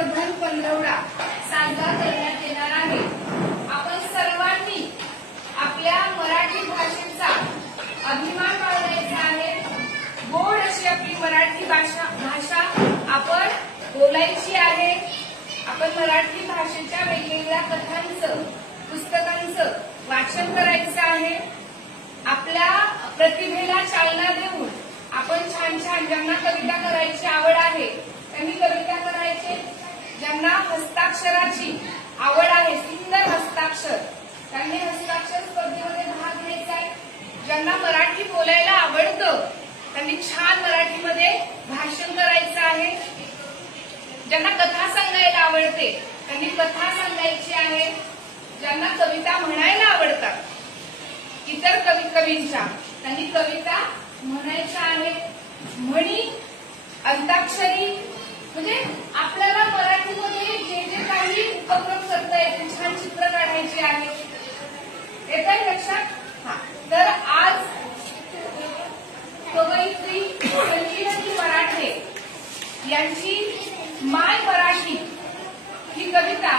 वर्धन पंधरवडा साजरा करण्यात येणार आहे। आपण सर्वांनी आपल्या मराठी भाषेचा अभिमान बाळगायचा आहे। गोड अशी आपली मराठी भाषा आपण बोलायची आहे। आपण मराठी भाषेच्या वेगवेगळ्या कथांचं पुस्तकांचं वाचन करायचं आहे। आपल्या प्रतिभेला चालना देऊन आपण छान छान ज्यांना कविता करायची आवड आहे त्यांनी कविता करायचे, ज्यांना हस्ताक्षराची आवड आहे सुंदर हस्ताक्षर त्यांनी हस्ताक्षर स्पर्धेमध्ये भाग घ्यायचा आहे। ज्यांना मराठी बोलायला आवडतं त्यांनी छान मराठीमध्ये भाषण करायचं आहे। ज्यांना कथा सांगायला आवडते त्यांनी कथा सांगायची आहे। ज्यांना कविता म्हणायला आवडतात इतर कवींच्या त्यांनी कविता म्हणायच्या आहेत। म्हणी, अंताक्षरी म्हणजे आपल्याला मराठीमध्ये जे जे काही उपक्रम करता येते, छान चित्र काढायची आहेत। येत आहे लक्षात? हा, तर आज कवयित्री संजीवनी मराठे यांची माय मराठी ही कविता